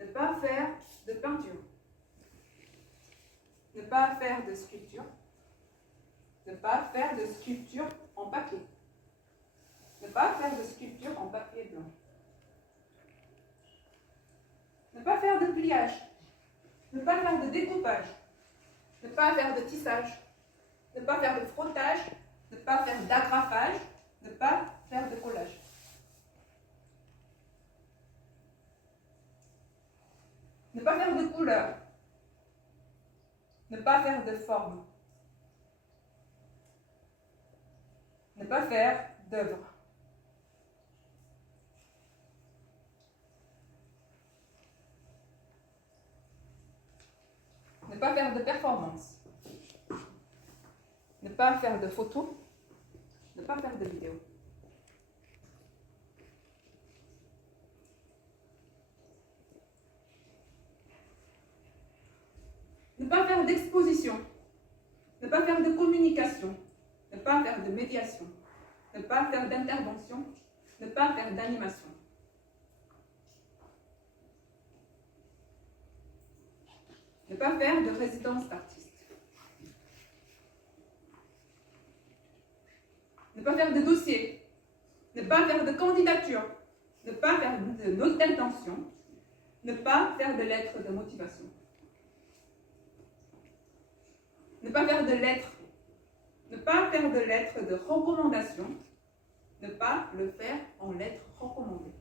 Ne pas faire de peinture. Ne pas faire de sculpture. Ne pas faire de sculpture en papier. Ne pas faire de sculpture en papier blanc. Ne pas faire de pliage. Ne pas faire de découpage. Ne pas faire de tissage. Ne pas faire de frottage. Ne pas faire d'agrafage. Ne pas faire de collage. Ne pas faire de couleur. Ne pas faire de forme. Ne pas faire d'œuvre. Ne pas faire de performance. Ne pas faire de photos. Ne pas faire de vidéos. Ne pas faire d'exposition. Ne pas faire de communication. Ne pas faire de médiation. Ne pas faire d'intervention. Ne pas faire d'animation. Ne pas faire de résidence d'artiste. Ne pas faire de dossier. Ne pas faire de candidature. Ne pas faire de note d'intention. Ne pas faire de lettres de motivation. Ne pas faire de lettres. Ne pas faire de lettres de recommandation. Ne pas le faire en lettres recommandées.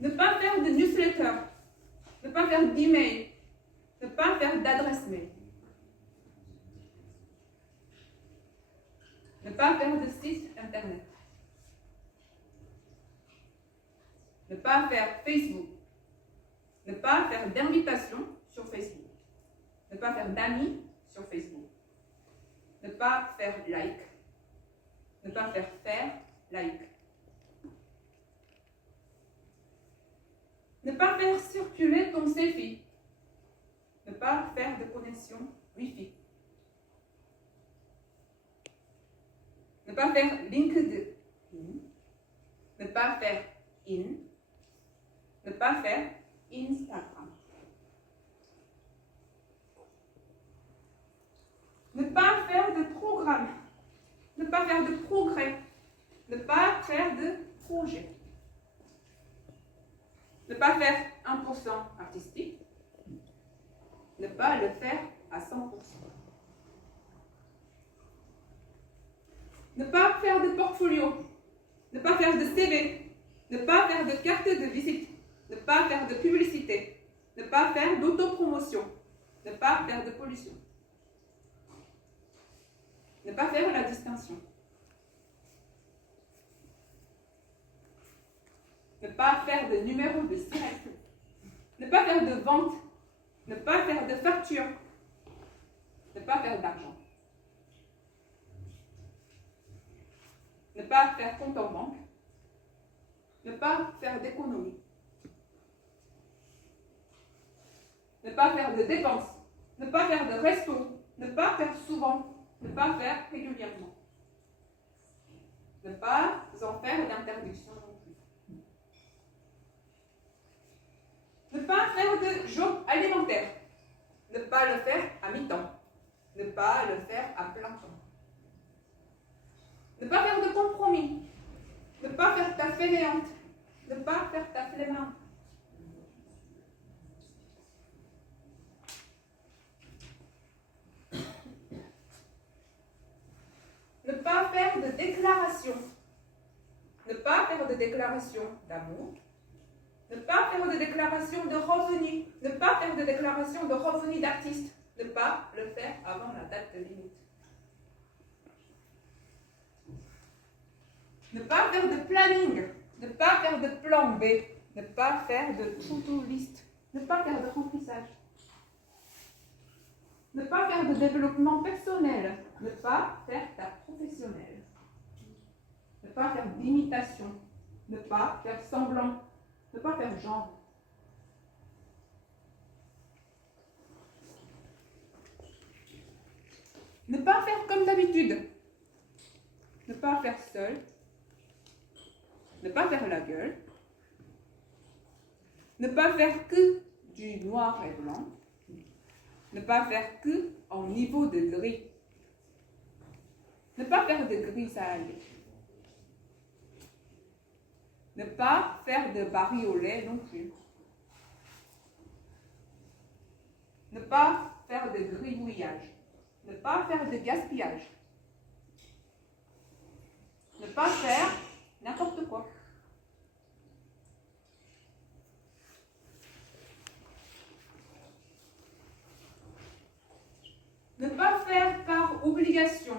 Ne pas faire de newsletter. Ne pas faire d'email. Ne pas faire d'adresse mail. Ne pas faire de site internet. Ne pas faire Facebook. Ne pas faire d'invitation sur Facebook. Ne pas faire d'amis sur Facebook. Ne pas faire like. Ne pas faire like. Ne pas faire circuler ton selfie. Ne pas faire de connexion Wi-Fi. Ne pas faire LinkedIn. Ne pas faire in. Ne pas faire Instagram. Ne pas faire de programme. Ne pas faire de progrès. Ne pas faire de projet. Ne pas faire 1% artistique. Ne pas le faire à 100%. Ne pas faire de portfolio. Ne pas faire de CV. Ne pas faire de carte de visite. Ne pas faire de publicité. Ne pas faire d'autopromotion. Ne pas faire de pollution. Ne pas faire la distinction. Ne pas faire de numéro de SIRET. Ne pas faire de vente. Ne pas faire de facture. Ne pas faire d'argent. Ne pas faire compte en banque. Ne pas faire d'économie. Ne pas faire de dépenses. Ne pas faire de resto. Ne pas faire souvent. Ne pas faire régulièrement. Ne pas en faire d'interdiction non plus. Ne pas faire de job alimentaire. Ne pas le faire à mi-temps. Ne pas le faire à plein temps. Ne pas faire de compromis. Ne pas faire ta fainéante. Ne pas faire ta flemmard. Ne pas faire de déclaration. Ne pas faire de déclaration d'amour. Ne pas faire de déclaration de revenus. Ne pas faire de déclaration de revenus d'artiste. Ne pas le faire avant la date de limite. Ne pas faire de planning. Ne pas faire de plan B. Ne pas faire de to-do list. Ne pas faire de remplissage. Ne pas faire de développement personnel. Ne pas faire ta professionnelle. Ne pas faire d'imitation. Ne pas faire semblant. Ne pas faire genre. Ne pas faire comme d'habitude. Ne pas faire seul. Ne pas faire la gueule. Ne pas faire que du noir et blanc. Ne pas faire que en niveau de gris. Ne pas faire de grisaille. Ne pas faire de bariolets non plus. Ne pas faire de gribouillage. Ne pas faire de gaspillage. Ne pas faire n'importe quoi. Ne pas faire par obligation.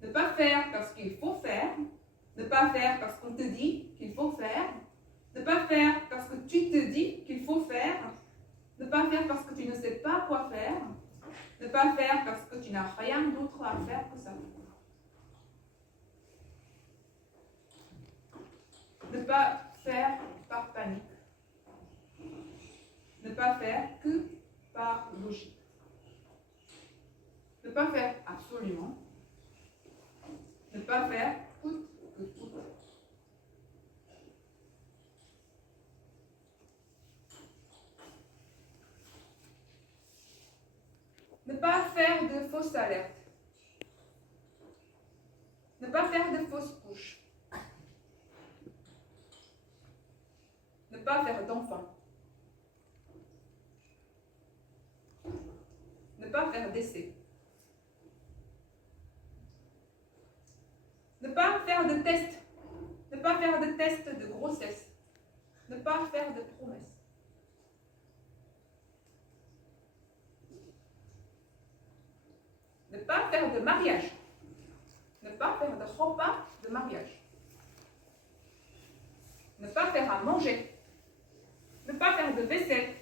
Ne pas faire parce qu'il faut faire. Ne pas faire parce qu'on te dit qu'il faut faire. Ne pas faire parce que tu te dis qu'il faut faire. Ne pas faire parce que tu ne sais pas quoi faire. Ne pas faire parce que tu n'as rien d'autre à faire que ça. Ne pas faire par panique. Ne pas faire que par logique. Ne pas faire absolument. Ne pas faire coûte que coûte. Ne pas faire de fausses alertes. Ne pas faire de fausses couches. Ne pas faire d'enfants. Ne pas faire d'essai. Ne pas faire de test. Ne pas faire de test de grossesse. Ne pas faire de promesses. Ne pas faire de mariage. Ne pas faire de repas de mariage. Ne pas faire à manger. Ne pas faire de vaisselle.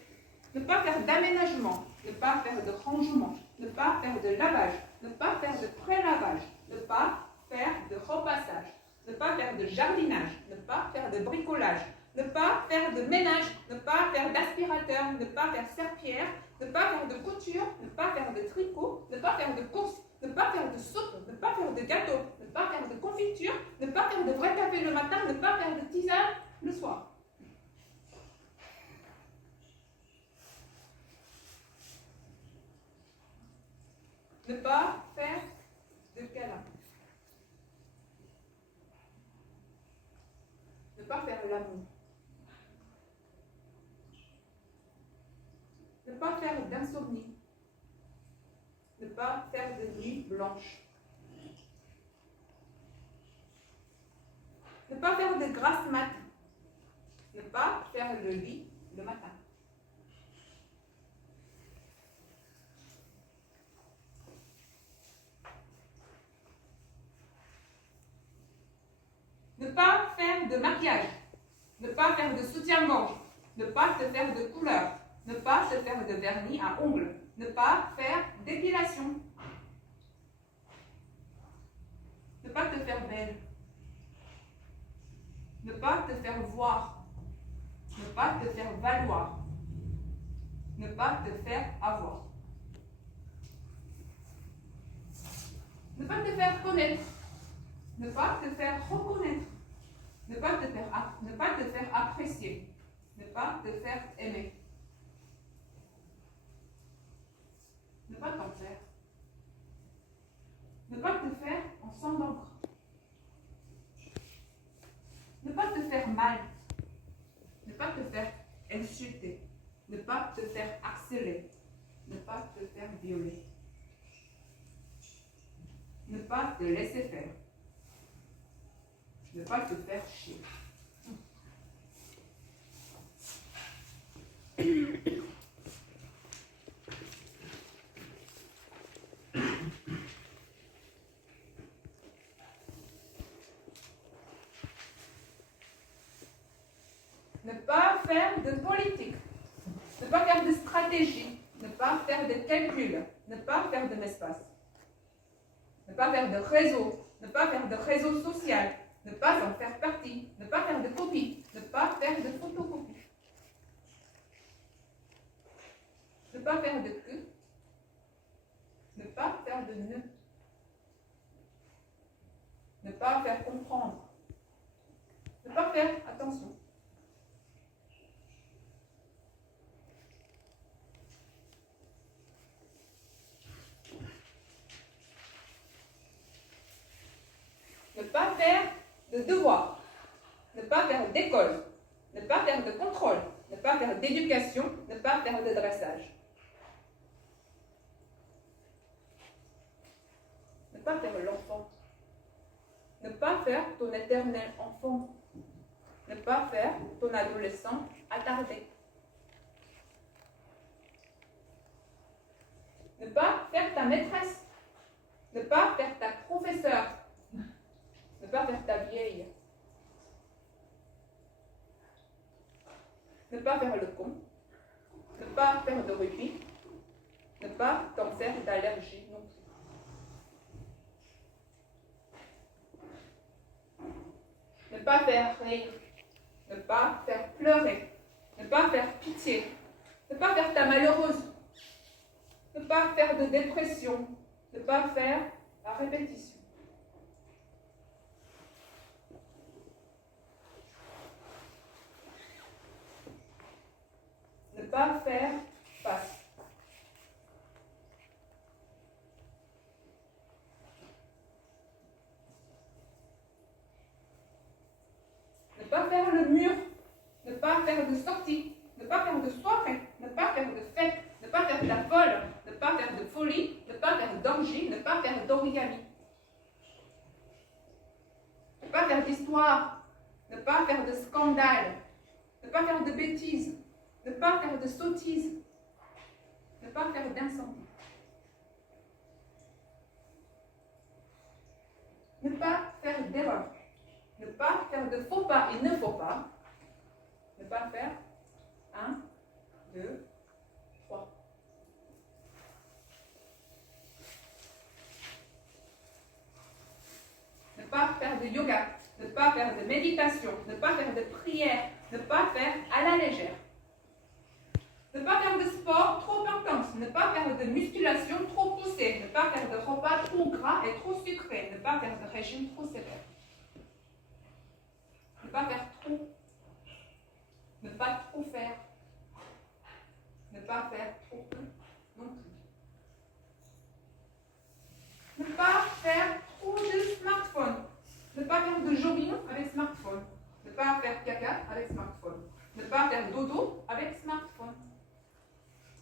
Ne pas faire d'aménagement. Ne pas faire de rangement. Ne pas faire de lavage. Ne pas faire de pré-lavage. Ne pas faire de repassage. Ne pas faire de jardinage. Ne pas faire de bricolage. Ne pas faire de ménage. Ne pas faire d'aspirateur. Ne pas faire serpillère. Ne pas faire de couture. Ne pas faire de tricot. Ne pas faire de course. Ne pas faire de soupe. Ne pas faire de gâteau. Ne pas faire de confiture. Ne pas faire de vrai café le matin. Ne pas faire de tisane le soir. Ne pas faire de câlin. Ne pas faire l'amour. Ne pas faire d'insomnie. Ne pas faire de nuit blanche. Ne pas faire de grasse mat. Ne pas faire le lit le matin. Ne pas faire de maquillage. Ne pas faire de soutien-gorge. Ne pas te faire de couleur. Ne pas te faire de vernis à ongles. Ne pas faire d'épilation. Ne pas te faire belle. Ne pas te faire voir. Ne pas te faire valoir. Ne pas te faire avoir. Ne pas te faire connaître. Ne pas te faire reconnaître. Ne pas te faire apprécier. Ne pas te faire aimer. Ne pas t'en faire. Ne pas te faire en sang d'encre. Ne pas te faire mal. Ne pas te faire insulter. Ne pas te faire harceler. Ne pas te faire violer. Ne pas te laisser faire. Ne pas te faire chier. Ne pas faire de politique. Ne pas faire de stratégie. Ne pas faire de calcul. Ne pas faire de espace. Ne pas faire de réseau. Ne pas faire de réseau social. Ne pas en faire partie. Ne pas faire de copie. Ne pas faire de photocopie. Ne pas faire de queue. Ne pas faire de nœud. Ne pas faire comprendre. Ne pas faire attention. pas faire de devoirs, ne pas faire d'école, ne pas faire de contrôle, ne pas faire d'éducation, ne pas faire de dressage. Ne pas faire l'enfant. Ne pas faire ton éternel enfant. Ne pas faire ton adolescent attardé. Ne pas faire ta maîtresse. Ne pas faire ta professeure. Ne pas faire ta vieille. Ne pas faire le con. Ne pas faire de rugby. Ne pas t'en faire d'allergie non plus. Ne pas faire rire. Ne pas faire pleurer. Ne pas faire pitié. Ne pas faire ta malheureuse. Ne pas faire de dépression. Ne pas faire la répétition. Ne pas faire face. Ne pas faire le mur. Ne pas faire de sortie. Ne pas faire de soirée. Ne pas faire de fête. Ne pas faire de la folle. Ne pas faire de folie. Ne pas faire d'orgie. Ne pas faire d'origami. Ne pas faire d'histoire. Ne pas faire de scandale. Ne pas faire de bêtises. Ne pas faire de sottises. Ne pas faire d'incendie. Ne pas faire d'erreur. Ne pas faire de faux pas. Il ne faut pas. Ne pas faire 1, 2, 3. Ne pas faire de yoga. Ne pas faire de méditation. Ne pas faire de prière. Ne pas faire à la légère. Ne pas faire de sport trop intense. Ne pas faire de musculation trop poussée. Ne pas faire de repas trop gras et trop sucrés. Ne pas faire de régime trop sévère. Ne pas faire trop. Ne pas trop faire. Ne pas faire trop peu non plus. Ne pas faire trop de smartphone. Ne pas faire de jogging avec smartphone. Ne pas faire caca avec smartphone. Ne pas faire dodo avec smartphone.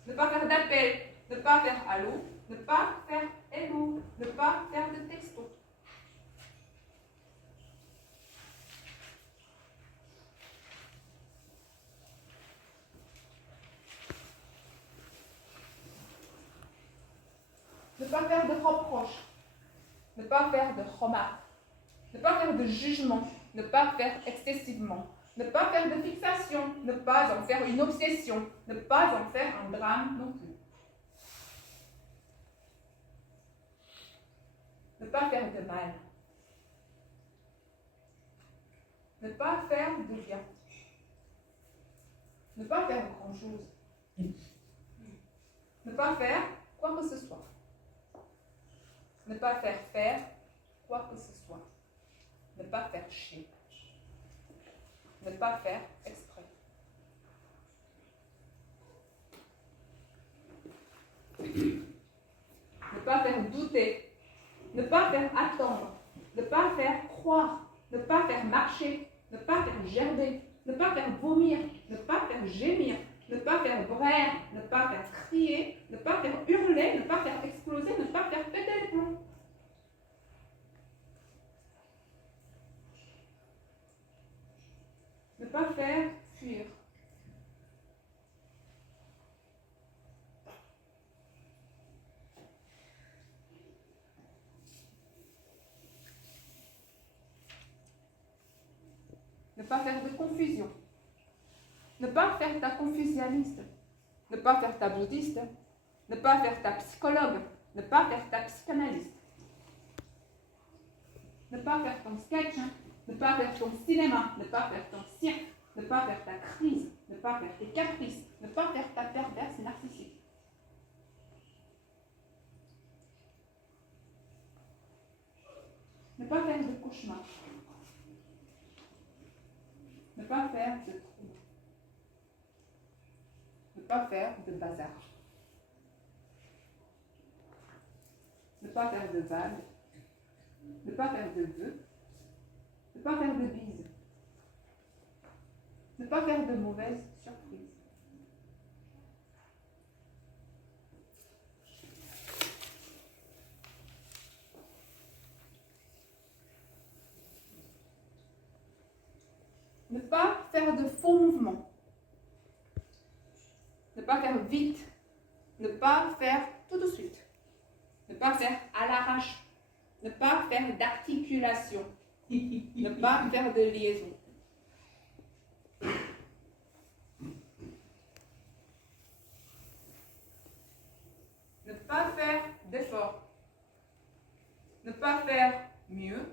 Ne pas faire d'appel. Ne pas faire allô. Ne pas faire hello. Ne pas faire de texto. Ne pas faire de reproches. Ne pas faire de remarques. Ne pas faire de jugement. Ne pas faire excessivement. Ne pas faire de fixation. Ne pas en faire une obsession. Ne pas en faire un drame non plus. Ne pas faire de mal. Ne pas faire de bien. Ne pas faire grand-chose. Ne pas faire quoi que ce soit. Ne pas faire quoi que ce soit. Ne pas faire chier. Ne pas faire exprès. Ne pas faire douter. Ne pas faire attendre. Ne pas faire croire. Ne pas faire marcher. Ne pas faire gerber. Ne pas faire vomir. Ne pas faire gémir. Ne pas faire braire. Ne pas faire crier. Ne pas faire hurler. Ne pas faire exploser. Ne pas faire péter les plombs. Ne pas faire fuir. Ne pas faire de confusion. Ne pas faire ta confucianiste. Ne pas faire ta bouddhiste. Ne pas faire ta psychologue. Ne pas faire ta psychanalyste. Ne pas faire ton sketch. Ne pas faire ton cinéma. Ne pas faire ton cirque. Ne pas faire ta crise. Ne pas faire tes caprices. Ne pas faire ta perverse narcissique. Ne pas faire de cauchemar. Ne pas faire de trou. Ne pas faire de bazar. Ne pas faire de vagues. Ne pas faire de vœux. pas faire de bise. Ne pas faire de mauvaises surprises. Ne pas faire de faux mouvements. Ne pas faire vite. Ne pas faire tout de suite. Ne pas faire à l'arrache. Ne pas faire d'articulation. Ne pas faire de liaison. Ne pas faire d'effort. Ne pas faire mieux.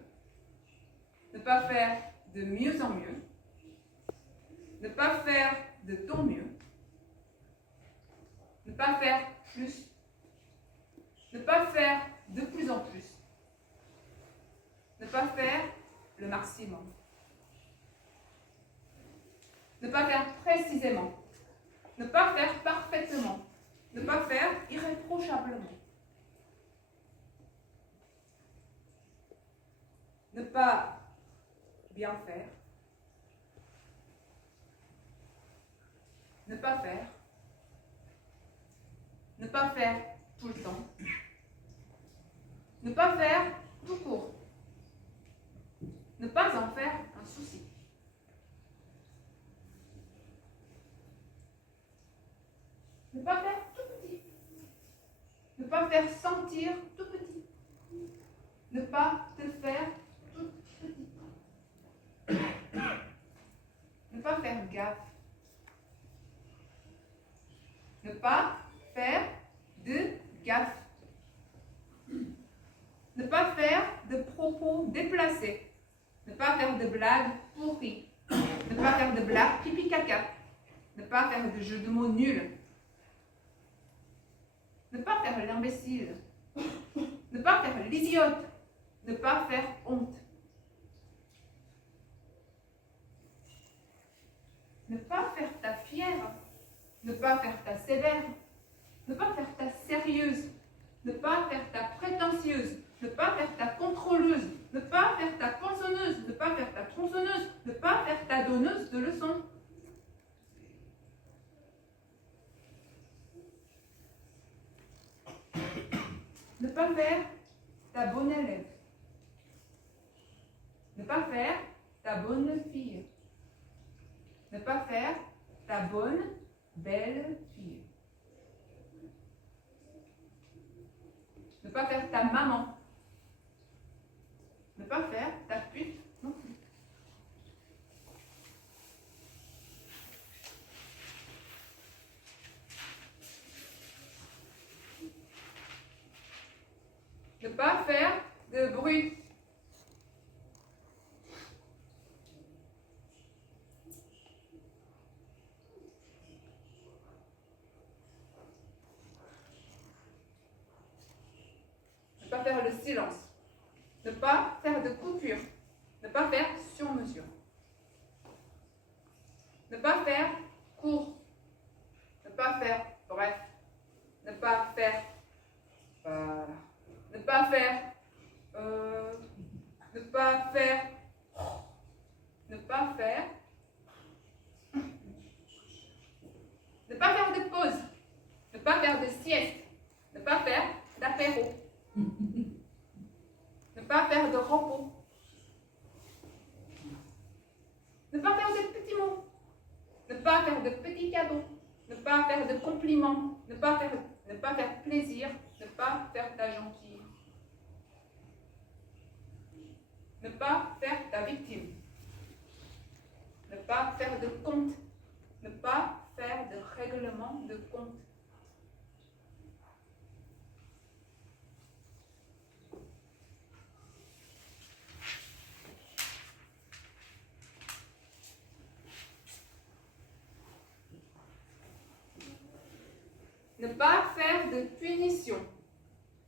Ne pas faire de mieux en mieux. Ne pas faire de ton mieux. Ne pas faire plus. Ne pas faire de plus en plus. Ne pas faire le maximum. Ne pas faire précisément. Ne pas faire parfaitement. Ne pas faire irréprochablement. Ne pas bien faire. Ne pas faire. Ne pas faire tout le temps. Ne pas faire tout court. Ne pas en faire un souci. Ne pas faire tout petit. Ne pas faire sentir tout petit. Ne pas te faire tout petit. Ne pas faire gaffe. Ne pas faire de gaffe. Ne pas faire de propos déplacés. Ne pas faire de blagues pourries. Ne pas faire de blagues pipi-caca. Ne pas faire de jeux de mots nuls. Ne pas faire l'imbécile. Ne pas faire l'idiote. Ne pas faire honte. Ne pas faire ta fière. Ne pas faire ta sévère. Ne pas faire ta sérieuse. Ne pas faire ta prétentieuse. Ne pas faire ta contrôleuse. Ne pas faire ta poinçonneuse. Ne pas faire ta tronçonneuse. Ne pas faire ta donneuse de leçons. Ne pas faire ta bonne élève. Ne pas faire ta bonne fille. Ne pas faire ta bonne, belle fille. Ne pas faire ta maman. Ne pas faire ta pute non plus. Ne pas faire de bruit. Ne pas faire le silence. Ne pas faire de coupure. Ne pas faire sur mesure. Ne pas faire court. Ne pas faire bref. Ne pas faire ne pas faire ne pas faire ne pas faire ne pas faire de pause. Ne pas faire de sieste. Ne pas faire d'apéro. Ne pas faire de repos. Ne pas faire de petits mots. Ne pas faire de petits cadeaux. Ne pas faire de compliments. Ne pas faire plaisir. Ne pas faire ta gentille. Ne pas faire ta victime. Ne pas faire de compte. Ne pas faire de règlement de compte. Ne pas faire de punition.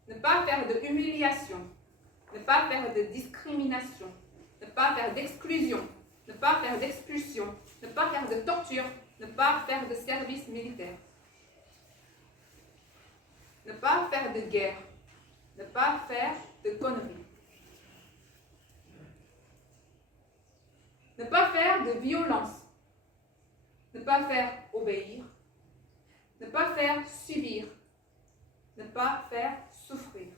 Ne pas faire de humiliation. Ne pas faire de discrimination. Ne pas faire d'exclusion. Ne pas faire d'expulsion. Ne pas faire de torture. Ne pas faire de service militaire. Ne pas faire de guerre. Ne pas faire de conneries. Ne pas faire de violence. Ne pas faire obéir. Ne pas faire subir. Ne pas faire souffrir.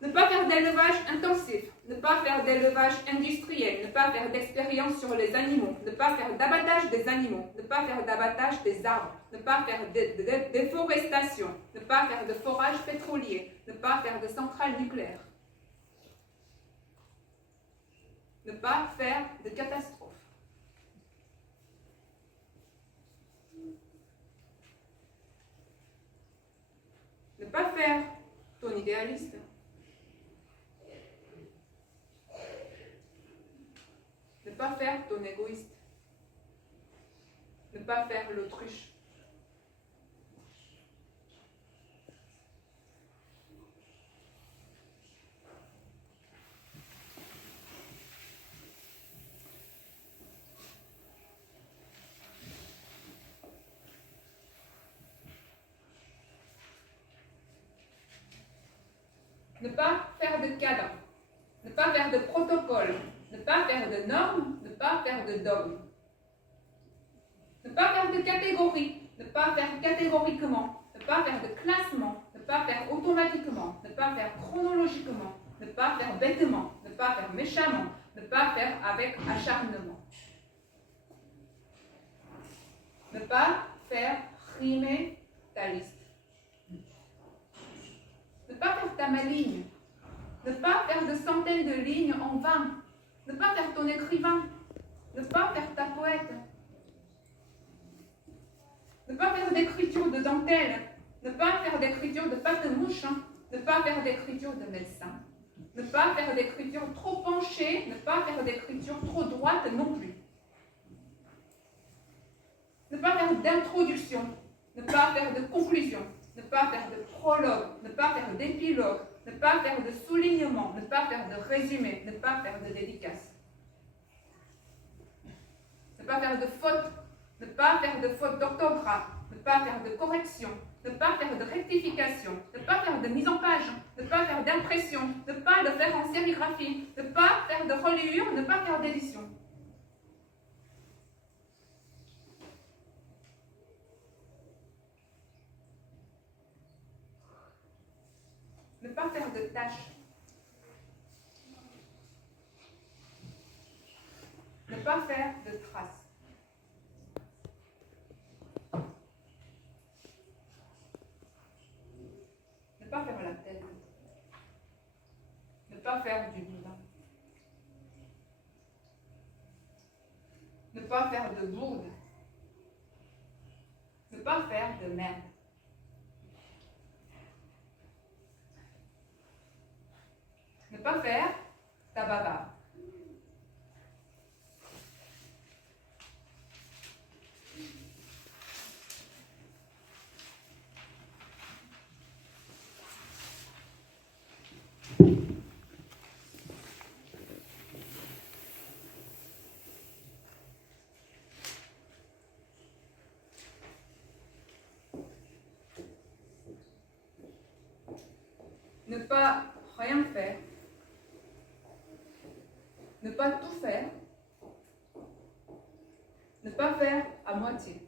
Ne pas faire d'élevage intensif. Ne pas faire d'élevage industriel. Ne pas faire d'expérience sur les animaux. Ne pas faire d'abattage des animaux. Ne pas faire d'abattage des arbres. Ne pas faire de déforestation. Ne pas faire de forage pétrolier. Ne pas faire de centrales nucléaires. Ne pas faire de catastrophes. Ne pas faire ton idéaliste. Ne pas faire ton égoïste. Ne pas faire l'autruche. Ne pas faire de cadre. Ne pas faire de protocole. Ne pas faire de normes. Ne pas faire de dogmes. Ne pas faire de catégories. Ne pas faire catégoriquement. Ne pas faire de classement. Ne pas faire automatiquement. Ne pas faire chronologiquement. Ne pas faire bêtement. Ne pas faire méchamment. Ne pas faire avec acharnement. Ne pas faire rimer ta liste. Ne pas faire ta maligne. Ne pas faire de centaines de lignes en vain. Ne pas faire ton écrivain. Ne pas faire ta poète. Ne pas faire d'écriture de dentelle. Ne pas faire d'écriture de pâte-mouche. Ne pas faire d'écriture de médecin. Ne pas faire d'écriture trop penchée. Ne pas faire d'écriture trop droite non plus. Ne pas faire d'introduction. Ne pas faire de conclusion. Ne pas faire de prologue. Ne pas faire d'épilogue. Ne pas faire de soulignement. Ne pas faire de résumé. Ne pas faire de dédicace. Ne pas faire de faute. Ne pas faire de faute d'orthographe. Ne pas faire de correction. Ne pas faire de rectification. Ne pas faire de mise en page. Ne pas faire d'impression. Ne pas le faire en sérigraphie. Ne pas faire de reliure. Ne pas faire d'édition. Ne pas faire de tâches. Ne pas faire de traces. Ne pas faire la tête. Ne pas faire du bilan. Ne pas faire de bourde. Ne pas faire de merde. Ne pas faire ta bavarde. Ne pas rien faire. Ne pas tout faire. Ne pas faire à moitié.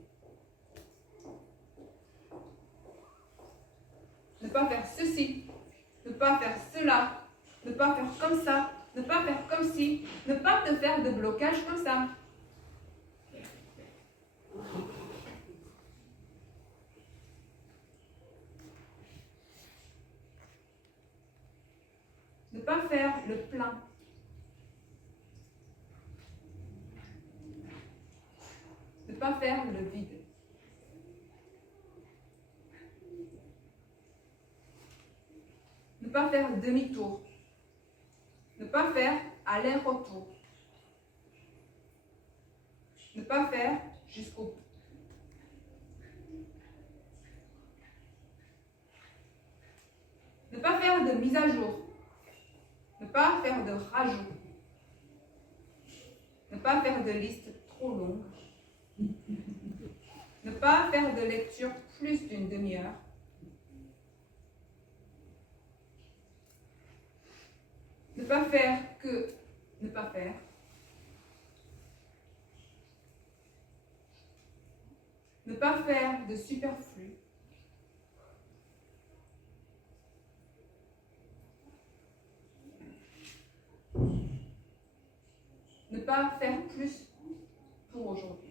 Ne pas faire ceci. Ne pas faire cela. Ne pas faire comme ça. Ne pas faire comme si. Ne pas te faire de blocage comme ça. Ne pas faire le plein. Ne pas faire le vide. Ne pas faire demi-tour. Ne pas faire aller-retour. Ne pas faire jusqu'au bout. Ne pas faire de mise à jour. Ne pas faire de rajout. Ne pas faire de liste trop longue. Ne pas faire de lecture plus d'une demi-heure. Ne pas faire que Ne pas faire. Ne pas faire de superflu. Ne pas faire plus pour aujourd'hui.